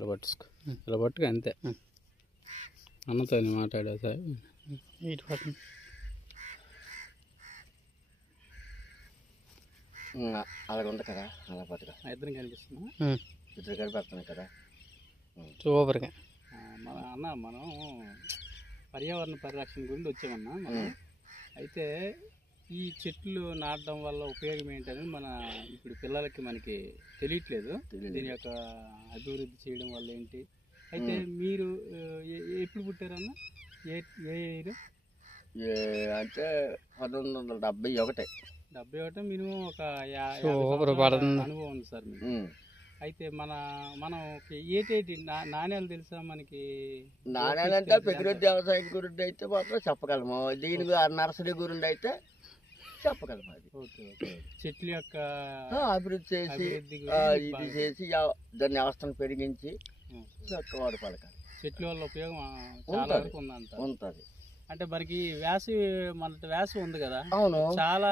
ఇలా పట్టుకో, ఇలా పట్టుకు అంతే. అన్నతో మాట్లాడా సార్ ఇటు పట్టు. అలాగ ఉంది కదా, అలా పట్టుగా ఇద్దరం కనిపిస్తున్నా, ఇద్దరు కనిపిస్తున్నాయి కదా సూపర్గా. మన అన్న మనం పర్యావరణ పరిరక్షణ గురించి వచ్చామన్నా మనం. అయితే ఈ చెట్లు నాటడం వల్ల ఉపయోగం ఏంటనేది మన ఇప్పుడు పిల్లలకి మనకి తెలియట్లేదు. దీని యొక్క అభివృద్ధి చేయడం వల్ల ఏంటి. అయితే మీరు ఎప్పుడు పుట్టారన్నా? ఏ ఇయర్ అంటే 1971. 71 మినిమం ఒక అనుభవం ఉంది సార్ మీకు. అయితే మనం ఏటేటి నాణ్యాలు తెలుసా మనకి? నాణ్యాలు అంటే ప్రకృతి వ్యవసాయం గురించి అయితే మాత్రం చెప్పగలము. దీని నర్సరీ గురించి అయితే చెప్పగలము. అది ఓకే ఓకే. చెట్ల యొక్క అభివృద్ధి చేసి ఇది చేసి దాన్ని వ్యవస్థను పెరిగించి వాడు పలకాలి. చెట్ల వల్ల ఉపయోగం చాలా వరకు ఉంటుంది. అంటే మనకి వేసవి ఉంది కదా. అవును, చాలా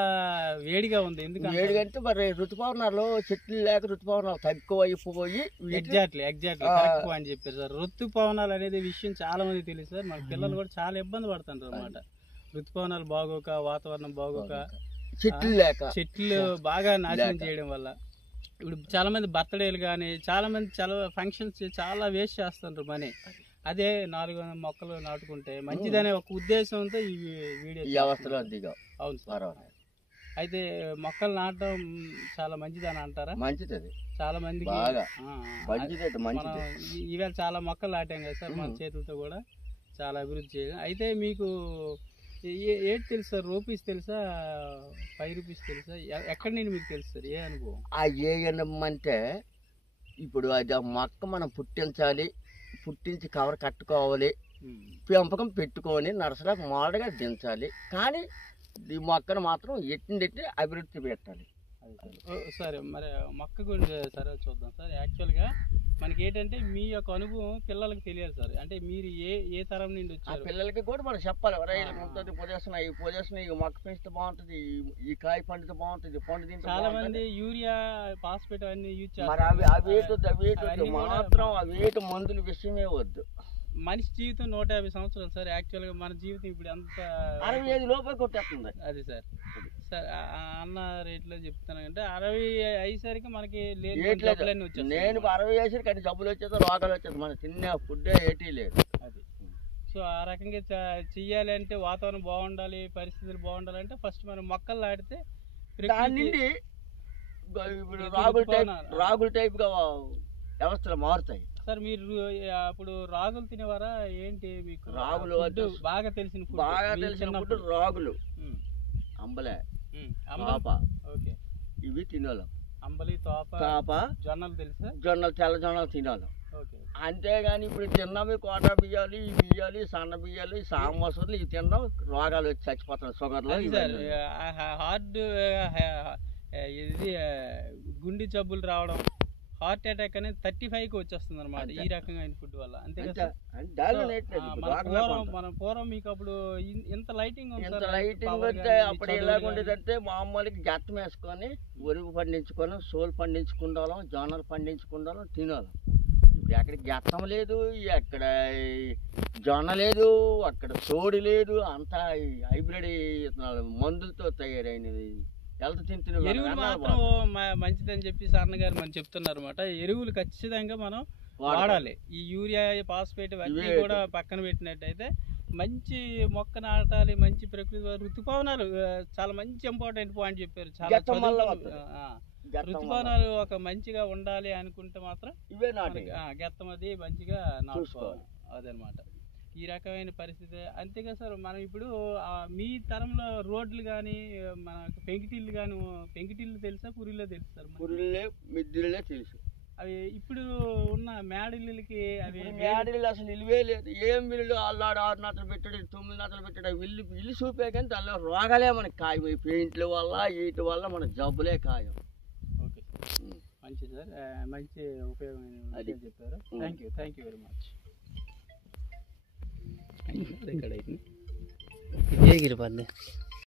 వేడిగా ఉంది. ఎందుకంటే వేడిగంటే మరి ఋతుపవనాలు చెట్లు లేక ఋతుపవనాలు తక్కువ అయిపోయి. ఎగ్జాక్ట్లీ కరెక్ట్ పాయింట్ చెప్పారు సార్. ఋతుపవనాలు అనేది విషయం చాలా మంది తెలియదు సార్. మన పిల్లలు కూడా చాలా ఇబ్బంది పడుతుంటారు అనమాట. ఋతుపవనాలు బాగోక, వాతావరణం బాగోక, చెట్లు బాగా నాశనం చేయడం వల్ల ఇప్పుడు చాలా మంది బర్త్డేలు కానీ చాలా ఫంక్షన్స్ చాలా వేస్ట్ చేస్తుంటారు మనీ. అదే 400 మొక్కలు నాటుకుంటే మంచిదనే ఒక ఉద్దేశంతో ఈ వీడియో అవును సార్. అయితే మొక్కలు నాటడం చాలా మంచిదని అంటారా? మంచిది, చాలా మందికి ఈవేళ చాలా మొక్కలు నాటాం కదా సార్ మన చేతులతో కూడా చాలా అభివృద్ధి చేయడం. అయితే మీకు ఏంటి తెలుసు సార్? రూపీస్ తెలుసా, 5 రూపీస్ తెలుసా? ఎక్కడి నుండి మీకు తెలుసు సార్? ఏ అనుభవం? ఏ అంటే ఇప్పుడు అది ఆ మొక్క మనం పుట్టించి కవర్ కట్టుకోవాలి, పెంపకం పెట్టుకొని నర్సరీ మోడల్గా దించాలి. కానీ ఈ మొక్కను మాత్రం ఎట్టి అభివృద్ధి పెట్టాలి. సరే, మరి మొక్క గురించి సరే చూద్దాం సార్. యాక్చువల్గా మనకి ఏంటంటే మీ యొక్క అనుభవం పిల్లలకి తెలియాలి సార్. అంటే మీరు ఏ తరం నుండి వచ్చారు? పిల్లలకి కూడా మనం చెప్పాలి. పొజిషన్ ఈ మొక్క పెంచితే బాగుంటుంది, ఈ కాయ పండితే బాగుంటుంది, పండు. చాలా మంది యూరియా, ఫాస్ఫేట్ అన్ని యూజ్ చేస్తారు. మాత్రం అవేటి మందుల విషయమే వద్దు. మనిషి జీవితం 150 సంవత్సరాలు సార్. యాక్చువల్గా మన జీవితం ఇప్పుడు అంత 65 లోపల కొట్టేస్తుంది. అది సార్. సార్ అన్న రేట్లో చెప్తాను అంటే 60 అయ్యేసరికి మనకి జబ్బులన్నీ వచ్చేస్తాయి. నేను 60 వేసరికి కానీ జబ్బులు వచ్చేది, రోగాలు వచ్చేది. మనం తినే ఫుడ్ ఏటీ లేదు. అది సో ఆ రకంగా చెయ్యాలి అంటే వాతావరణం బాగుండాలి, పరిస్థితులు బాగుండాలంటే ఫస్ట్ మనం మొక్కలు నాటితే రాగుల టైప్గా వ్యవస్థలు మారుతాయి సార్. మీరు అప్పుడు రాగులు తినేవారా ఏంటి? మీకు రాగులు బాగా తెలిసిన ఫుడ్ రాగులు, అంబలే, ఓకే, ఇవి తినాలి. అంబలి, తోప, జొన్నలు తెలుసా? తెల్ల జొన్నలు తినాలి. అంతేగాని ఇప్పుడు తిన్నాము కోట బియ్యాలు, ఈ బియ్యాలు, సన్న బియ్యాలు, సాంబసూర్లు ఇవి తిన్నాం, రోగాలు వచ్చి చచ్చిపోతాయి. షుగర్లు, హార్ట్ ఇది గుండె జబ్బులు రావడం, హార్ట్ అటాక్ అనేది 35కి వచ్చేస్తుంది అనమాట ఈ రకమైన ఫుడ్ వల్ల. అంతే కదా. మన పూర్వం మీకు అప్పుడు ఇంత లైటింగ్ అప్పుడు ఎలాగుండేదంటే మామూలుగా గట్టం వేసుకొని ఒరుగు పండించుకొని, సోలు పండించుకుంటాం, జొన్నలు పండించుకుంటాం, తినాలి. ఇప్పుడు ఎక్కడ గట్టం లేదు, ఎక్కడ జొన్న లేదు, అక్కడ సోడి లేదు. అంతా హైబ్రిడ్ మందులతో తయారైనది. ఎరువులు మాత్రం మంచిదని చెప్పి అన్న గారు మనం చెప్తున్నారు అనమాట. ఎరువులు ఖచ్చితంగా మనం వాడాలి. ఈ యూరియా, ఫాస్ఫేట్ అన్నీ కూడా పక్కన పెట్టినట్టయితే మంచి మొక్క నాటాలి. మంచి ప్రకృతి ఋతుపవనాలు చాలా మంచి ఇంపార్టెంట్ పాయింట్ చెప్పారు. చాలా ఋతుపవనాలు ఒక మంచిగా ఉండాలి అనుకుంటే మాత్రం గెత్తం అది మంచిగా నాటుకోవాలి. అదనమాట ఈ రకమైన పరిస్థితి. అంతేగా సార్. మనం ఇప్పుడు మీ తరంలో రోడ్లు కానీ, మన పెంకిటిల్లు తెలుసా, పురిలో తెలుసు సార్? మిద్దిలే తెలుసు. అవి ఇప్పుడు ఉన్న మేడిళ్ళకి అవి మేడిళ్ళు అసలు ఇల్లువే లేదు. ఏం ఇల్లు అల్లాడు 6 నాతలు పెట్టాడు, 9 నాతలు పెట్టాడు. ఇల్లు చూపే కానీ దానిలో రోగాలే మనకి ఖాయం. పెయింట్ల వల్ల వీటి వల్ల మన జబ్బులే ఖాయం. ఓకే, మంచిది సార్. మంచి ఉపయోగమైన చెప్పారు. Thank you very much. ఇదే గిరిపద్ది.